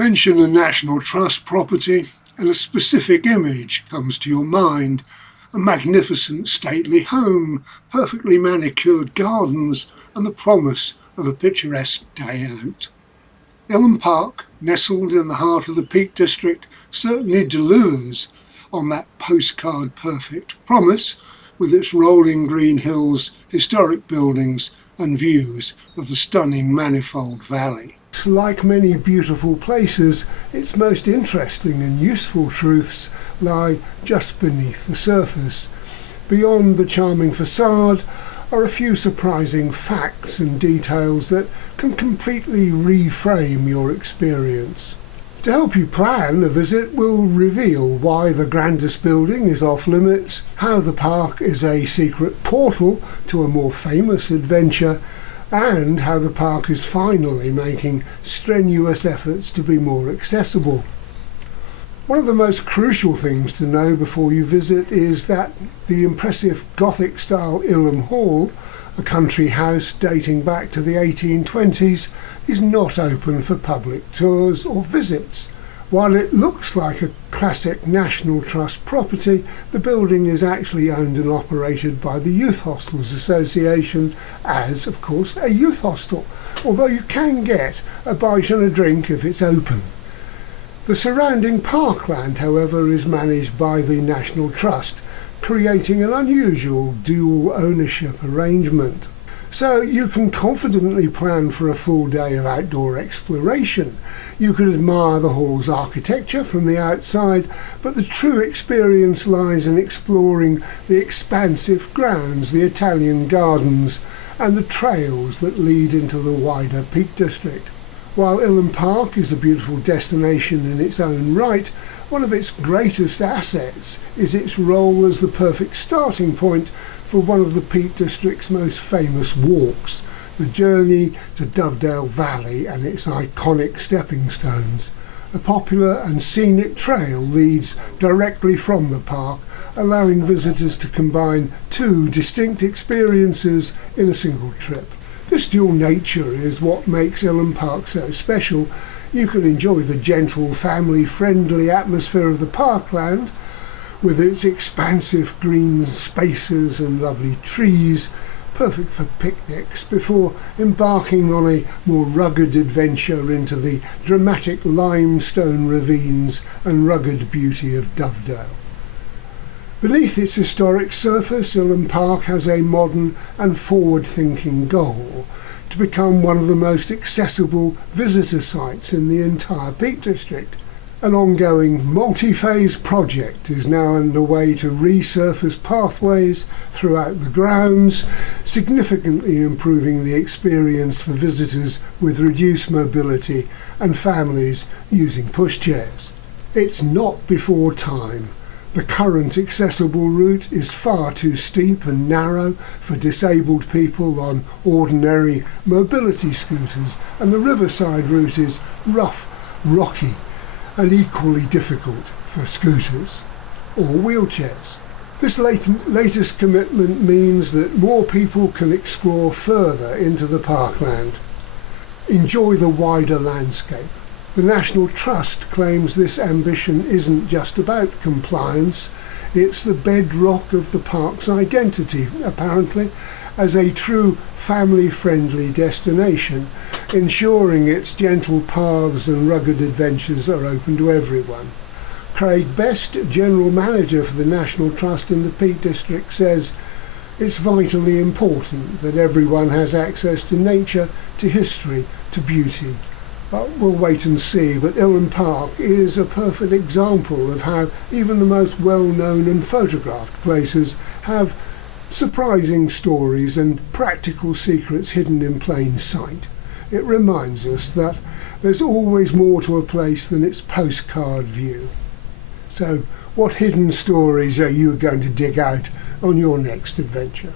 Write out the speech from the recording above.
Mention a National Trust property and a specific image comes to your mind. A magnificent stately home, perfectly manicured gardens and the promise of a picturesque day out. Ilam Park, nestled in the heart of the Peak District, certainly delivers on that postcard-perfect promise with its rolling green hills, historic buildings and views of the stunning Manifold Valley. Like many beautiful places, its most interesting and useful truths lie just beneath the surface. Beyond the charming facade are a few surprising facts and details that can completely reframe your experience. To help you plan a visit, we'll reveal why the grandest building is off limits, how the park is a secret portal to a more famous adventure, and how the park is finally making strenuous efforts to be more accessible. One of the most crucial things to know before you visit is that the impressive Gothic-style Illam Hall, a country house dating back to the 1820s, is not open for public tours or visits. While it looks like a classic National Trust property, the building is actually owned and operated by the Youth Hostels Association as, of course, a youth hostel, although you can get a bite and a drink if it's open. The surrounding parkland, however, is managed by the National Trust, creating an unusual dual ownership arrangement. So you can confidently plan for a full day of outdoor exploration. You could admire the hall's architecture from the outside, but the true experience lies in exploring the expansive grounds, the Italian gardens, and the trails that lead into the wider Peak District. While Ilam Park is a beautiful destination in its own right, one of its greatest assets is its role as the perfect starting point for one of the Peak District's most famous walks, the journey to Dovedale Valley and its iconic stepping stones. A popular and scenic trail leads directly from the park, allowing visitors to combine two distinct experiences in a single trip. This dual nature is what makes Ilam Park so special. You can enjoy the gentle, family-friendly atmosphere of the parkland, with its expansive green spaces and lovely trees, perfect for picnics, before embarking on a more rugged adventure into the dramatic limestone ravines and rugged beauty of Dovedale. Beneath its historic surface, Ilam Park has a modern and forward-thinking goal to become one of the most accessible visitor sites in the entire Peak District. An ongoing multi-phase project is now underway to resurface pathways throughout the grounds, significantly improving the experience for visitors with reduced mobility and families using pushchairs. It's not before time. The current accessible route is far too steep and narrow for disabled people on ordinary mobility scooters, and the riverside route is rough, rocky, and equally difficult for scooters or wheelchairs. This latest commitment means that more people can explore further into the parkland, enjoy the wider landscape. The National Trust claims this ambition isn't just about compliance, it's the bedrock of the park's identity, apparently, as a true family-friendly destination, ensuring its gentle paths and rugged adventures are open to everyone. Craig Best, General Manager for the National Trust in the Peak District, says it's vitally important that everyone has access to nature, to history, to beauty. But we'll wait and see, but Ilam Park is a perfect example of how even the most well-known and photographed places have surprising stories and practical secrets hidden in plain sight. It reminds us that there's always more to a place than its postcard view. So, what hidden stories are you going to dig out on your next adventure?